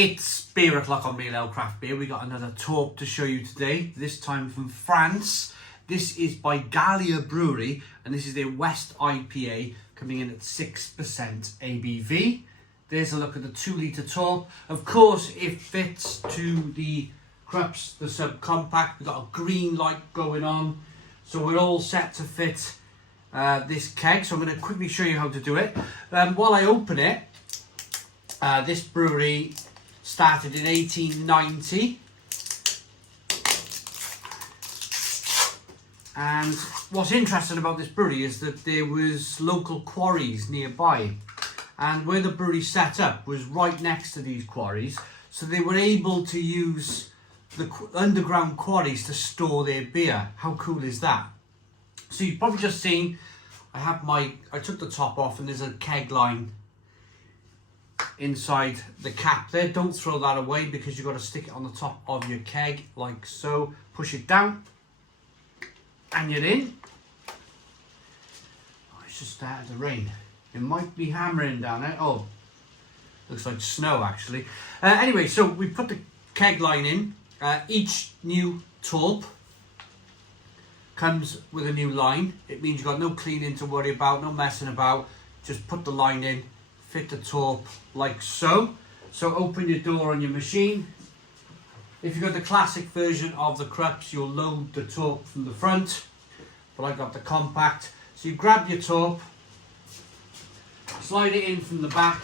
It's beer o'clock on Real Ale Craft Beer. We got another Torp to show you today, this time from France. This is by Gallia Brewery, and this is their West IPA, coming in at 6% ABV. There's a look at the 2 litre Torp. Of course, it fits to the Krups, the subcompact. We've got a green light going on, so we're all set to fit this keg. So I'm going to quickly show you how to do it. While I open it, this brewery started in 1890, and what's interesting about this brewery is that there was local quarries nearby, and where the brewery set up was right next to these quarries, so they were able to use the underground quarries to store their beer. How cool is that? So you've probably just seen I took the top off, and there's a keg line inside the cap there. Don't throw that away, because you've got to stick it on the top of your keg like so. Push it down and you're in. Oh, it's just started to rain. It might be hammering down there. Oh, looks like snow actually. Anyway, so we put the keg line in. Each new Torp comes with a new line. It means you've got no cleaning to worry about, no messing about. Just put the line in, fit the Torp like so. So open your door on your machine. If you've got the classic version of the Krups, you'll load the Torp from the front, but I got the compact. So you grab your Torp, slide it in from the back,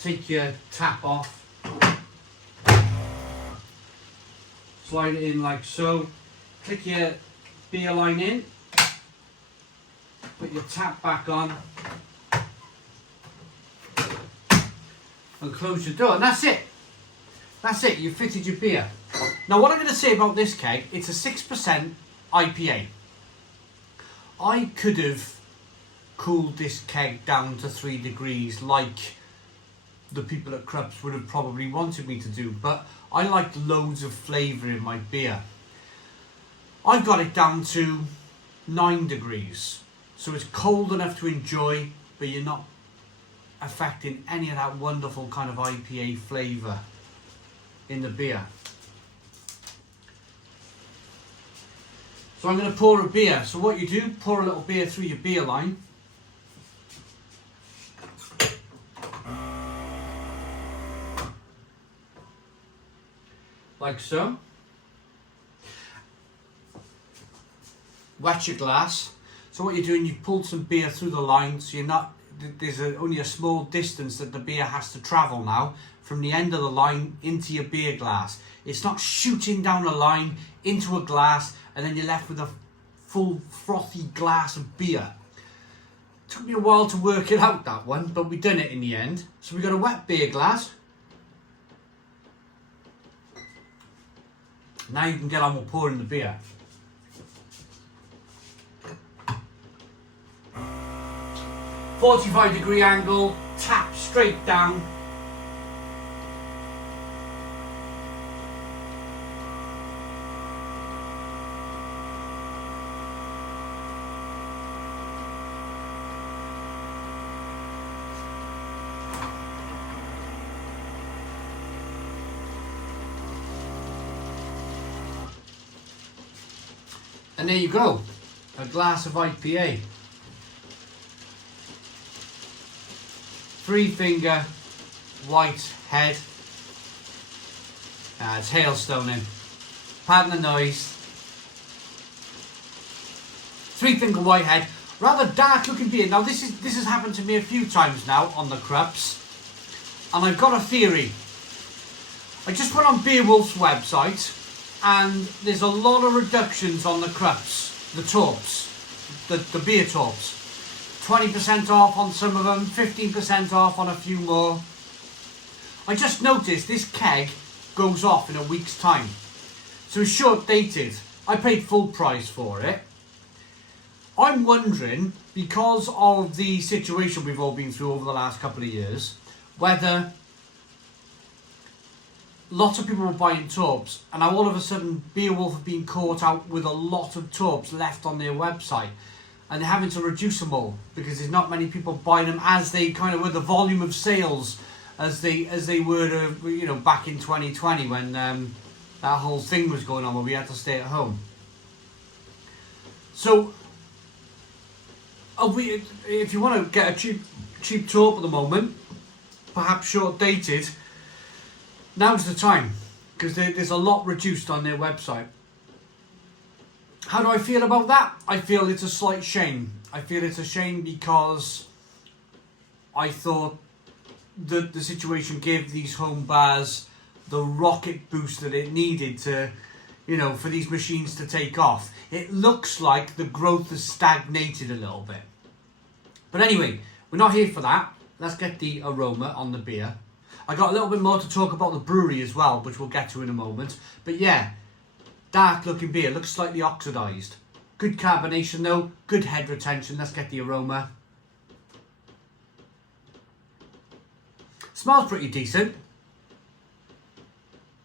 take your tap off, slide it in like so, click your beer line in, put your tap back on, and close your door, and that's it. That's it, you've fitted your beer. Now what I'm going to say about this keg, it's a 6% IPA. I could have cooled this keg down to 3 degrees like the people at Krups would have probably wanted me to do, but I like loads of flavour in my beer. I've got it down to 9 degrees. So it's cold enough to enjoy, but you're not affecting any of that wonderful kind of IPA flavour in the beer. So I'm going to pour a beer. So what you do, pour a little beer through your beer line. Like so. Wet your glass. So what you're doing, you've pulled some beer through the line, so you're not, there's only a small distance that the beer has to travel now from the end of the line into your beer glass. It's not shooting down a line into a glass and then you're left with a full frothy glass of beer. It took me a while to work it out, that one, but we done it in the end. So we've got a wet beer glass. Now you can get on with pouring the beer. .45-degree angle, tap straight down. And there you go, a glass of IPA. 3-finger white head. It's hailstoning. Pardon the noise. 3-finger white head. Rather dark looking beer. Now this has happened to me a few times now on the Krups, and I've got a theory. I just went on Beerwolf's website, and there's a lot of reductions on the Krups, the Torps, the beer Torps. 20% off on some of them, 15% off on a few more. I just noticed this keg goes off in a week's time. So it's short dated. I paid full price for it. I'm wondering, because of the situation we've all been through over the last couple of years, whether lots of people were buying Torps, and now all of a sudden Beerwolf have been caught out with a lot of Torps left on their website. and they're having to reduce them all because there's not many people buying them as they kind of were the volume of sales as they were, you know, back in 2020 when that whole thing was going on where we had to stay at home. So, if you want to get a cheap Torp at the moment, perhaps short dated, now's the time because there's a lot reduced on their website. How do I feel about that? I feel it's a slight shame. I feel it's a shame because I thought that the situation gave these home bars the rocket boost that it needed to, you know, for these machines to take off. It looks like the growth has stagnated a little bit. But anyway, we're not here for that. Let's get the aroma on the beer. I got a little bit more to talk about the brewery as well, which we'll get to in a moment. But yeah, dark looking beer, looks slightly oxidised. Good carbonation though, good head retention. Let's get the aroma. Smells pretty decent.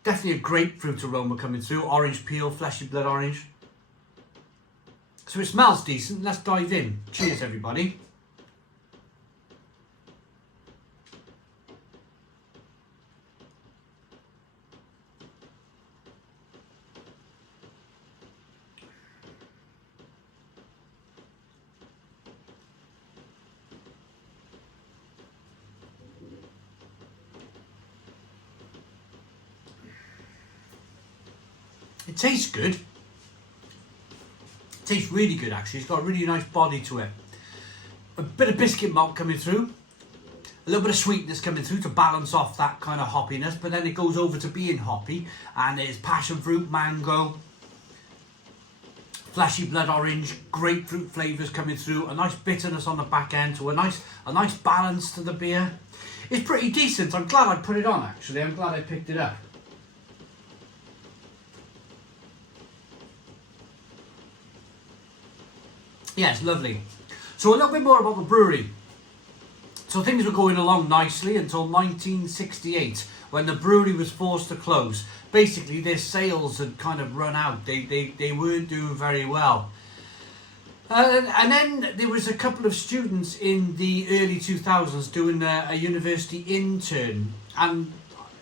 Definitely a grapefruit aroma coming through. Orange peel, fleshy blood orange. So it smells decent. Let's dive in. Cheers everybody. It tastes good. It tastes really good actually. It's got a really nice body to it. A bit of biscuit malt coming through. A little bit of sweetness coming through to balance off that kind of hoppiness. But then it goes over to being hoppy. And there's passion fruit, mango, fleshy blood orange, grapefruit flavours coming through. A nice bitterness on the back end to a nice balance to the beer. It's pretty decent. I'm glad I put it on actually. I'm glad I picked it up. Yeah, it's lovely. So a little bit more about the brewery. So things were going along nicely until 1968 when the brewery was forced to close. Basically their sales had kind of run out. They weren't doing very well. And then there was a couple of students in the early 2000s doing a university intern. And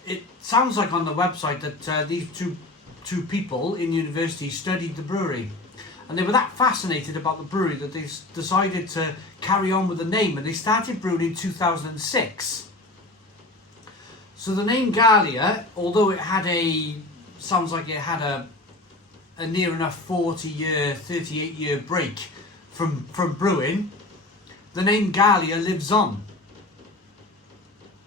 it sounds like on the website that these two people in university studied the brewery. And they were that fascinated about the brewery that they decided to carry on with the name. And they started brewing in 2006. So the name Gallia, although it had sounds like it had a near enough 40-year, 38-year break from brewing, the name Gallia lives on.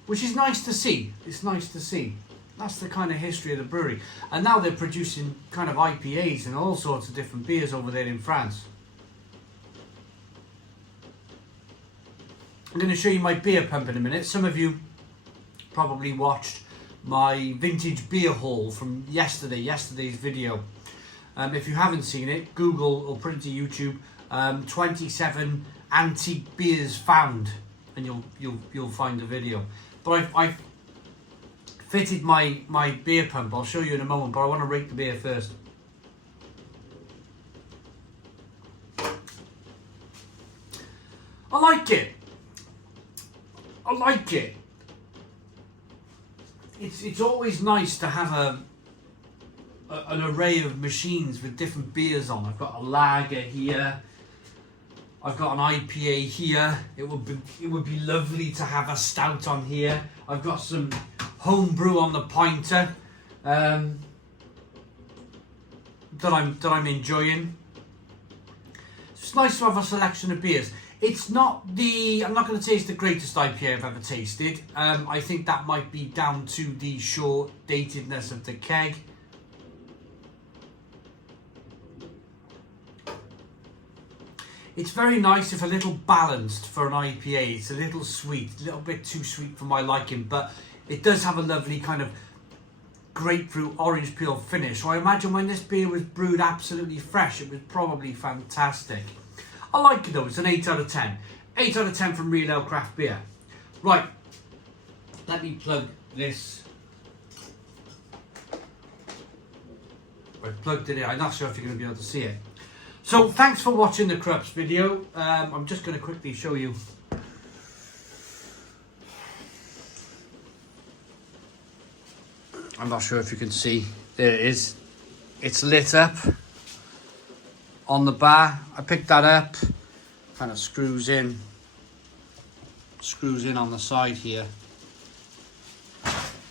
Which is nice to see. It's nice to see. That's the kind of history of the brewery. And now they're producing kind of IPAs and all sorts of different beers over there in France. I'm going to show you my beer pump in a minute. Some of you probably watched my vintage beer haul from yesterday's video. If you haven't seen it, Google or put it to YouTube, 27 antique beers found, and you'll find the video. But I've fitted my beer pump. I'll show you in a moment, but I want to rate the beer first. I like it. I like it. It's always nice to have an array of machines with different beers on. I've got a lager here. I've got an IPA here. It would be lovely to have a stout on here. I've got some homebrew on the pointer that I'm enjoying. It's nice to have a selection of beers. It's not I'm not going to say it's the greatest IPA I've ever tasted. I think that might be down to the short datedness of the keg. It's very nice if a little balanced for an IPA. It's a little sweet, a little bit too sweet for my liking, but it does have a lovely kind of grapefruit orange peel finish. So I imagine when this beer was brewed absolutely fresh, it was probably fantastic. I like it though, it's an 8 out of 10. 8 out of 10 from Real Ale Craft Beer. Right, let me plug this. I plugged it in, I'm not sure if you're going to be able to see it. So thanks for watching the Krups video. I'm just going to quickly show you. I'm not sure if you can see. There it is. It's lit up on the bar. I picked that up. Kind of screws in on the side here.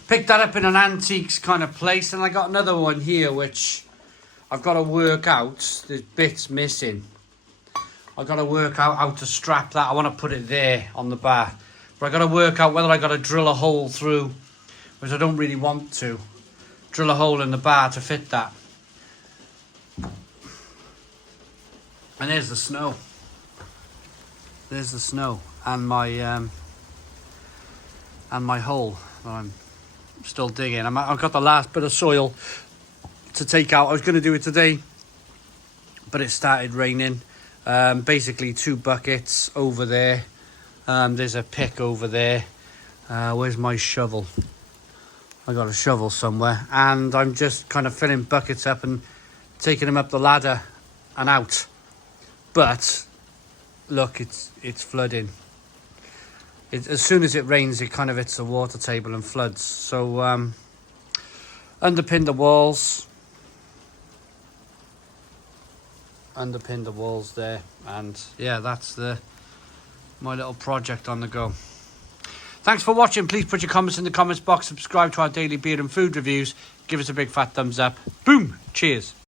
Picked that up in an antiques kind of place, and I got another one here which I've got to work out. There's bits missing. I've got to work out how to strap that. I want to put it there on the bar, but I've got to work out whether I got to drill a hole through, which I don't really want to. Drill a hole in the bar to fit that. And there's the snow. There's the snow and my hole that I'm still digging. I've got the last bit of soil to take out. I was going to do it today, but it started raining. Basically 2 buckets over there. There's a pick over there. Where's my shovel? I got a shovel somewhere, and I'm just kind of filling buckets up and taking them up the ladder and out. But look, it's flooding. As soon as it rains, it kind of hits the water table and floods. So underpin the walls. Underpin the walls there, and yeah, that's my little project on the go. Thanks for watching. Please put your comments in the comments box. Subscribe to our daily beer and food reviews. Give us a big fat thumbs up. Boom. Cheers.